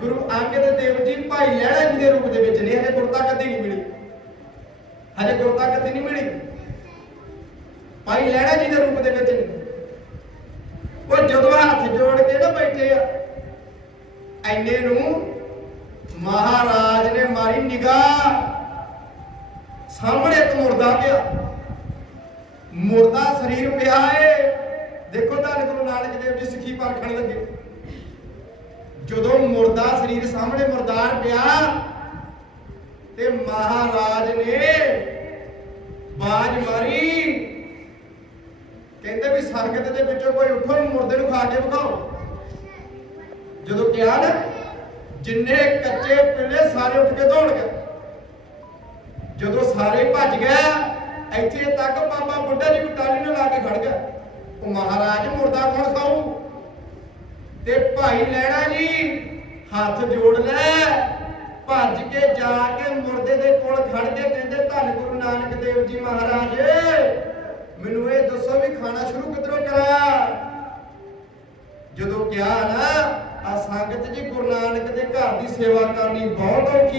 ਗੁਰੂ ਅੰਗਦ ਦੇਵ ਜੀ ਭਾਈ ਲਹਿਣਾ ਜੀ ਦੇ ਰੂਪ ਦੇ ਵਿੱਚ ਨੇ, ਹਜੇ ਗੁਰਤਾ ਕਦੀ ਨਹੀਂ ਮਿਲੀ। ਹਜੇ ਗੁਰਤਾ ਕਦੀ ਨਹੀਂ ਮਿਲੀ। ਭਾਈ ਲਹਿਣਾ ਜੀ ਦੇ ਰੂਪ ਦੇ ਵਿੱਚ ਨੇ। ਉਹ ਜਦੋਂ ਹੱਥ ਜੋੜ ਕੇ ਨਾ ਬੈਠੇ ਆ, ਐਨੇ ਨੂੰ ਮਹਾਰਾਜ ਨੇ ਮਾਰੀ ਨਿਗਾਹ। ਸਾਹਮਣੇ ਇੱਕ ਮੁਰਦਾ ਪਿਆ। ਮੁਰਦਾ ਸਰੀਰ ਪਿਆ ਏ। ਦੇਖੋ ਧੰਨ ਗੁਰੂ ਨਾਨਕ ਦੇਵ ਜੀ, ਸਿੱਖੀ ਪਰਖਣ ਲੱਗੇ ਜਦੋਂ ਮੁਰਦਾ ਸਰੀਰ ਸਾਹਮਣੇ ਮੁਰਦਾਰ ਪਿਆ, ਤੇ ਮਹਾਰਾਜ ਨੇ ਬਾਜ ਮਾਰੀ। ਕਹਿੰਦੇ ਵੀ ਸਰਗਤ ਦੇ ਵਿੱਚੋਂ ਕੋਈ ਉੱਠੋ, ਮੁਰਦੇ ਨੂੰ ਖਾ ਕੇ ਵਿਖਾਓ। ਜਦੋਂ ਕਿਹਾ ਨਾ, ਜਿੰਨੇ ਕੱਚੇ ਪਿੱਲੇ ਸਾਰੇ ਉੱਠ ਕੇ ਦੌੜ ਗਏ। ਜਦੋਂ ਸਾਰੇ ਭੱਜ ਗਏ, ਇੱਥੇ ਤੱਕ ਬਾਬਾ ਬੁੱਢਾ ਜੀ ਟਾਲੀ ਨੂੰ ਲਾ ਕੇ ਖੜ ਗਿਆ ਉਹ ਮਹਾਰਾਜ, ਮੁਰਦਾ ਕੌਣ ਖਾਊ? ਤੇ ਭਾਈ ਲੈਣਾ ਜੀ, ਹੱਥ ਜੋੜ ਲੈ। ਭੱਜ ਕੇ ਜਾ ਕੇ ਮੁਰਦੇ ਦੇ ਕੋਲ ਖੜ ਕੇ ਕਹਿੰਦੇ, ਧੰਨ ਗੁਰੂ ਨਾਨਕ ਦੇਵ ਜੀ ਮਹਾਰਾਜ, ਮੈਨੂੰ ਇਹ ਦੱਸੋ ਵੀ ਖਾਣਾ ਸ਼ੁਰੂ ਕਿੱਧਰੋਂ ਕਰਾਂ? ਜਦੋਂ ਕਿਹਾ ਨਾ ਆ ਸੰਗਤ ਜੀ ਗੁਰੂ ਨਾਨਕ ਦੇ ਘਰ ਦੀ ਸੇਵਾ ਕਰਨੀ ਬਹੁਤ ਔਖੀ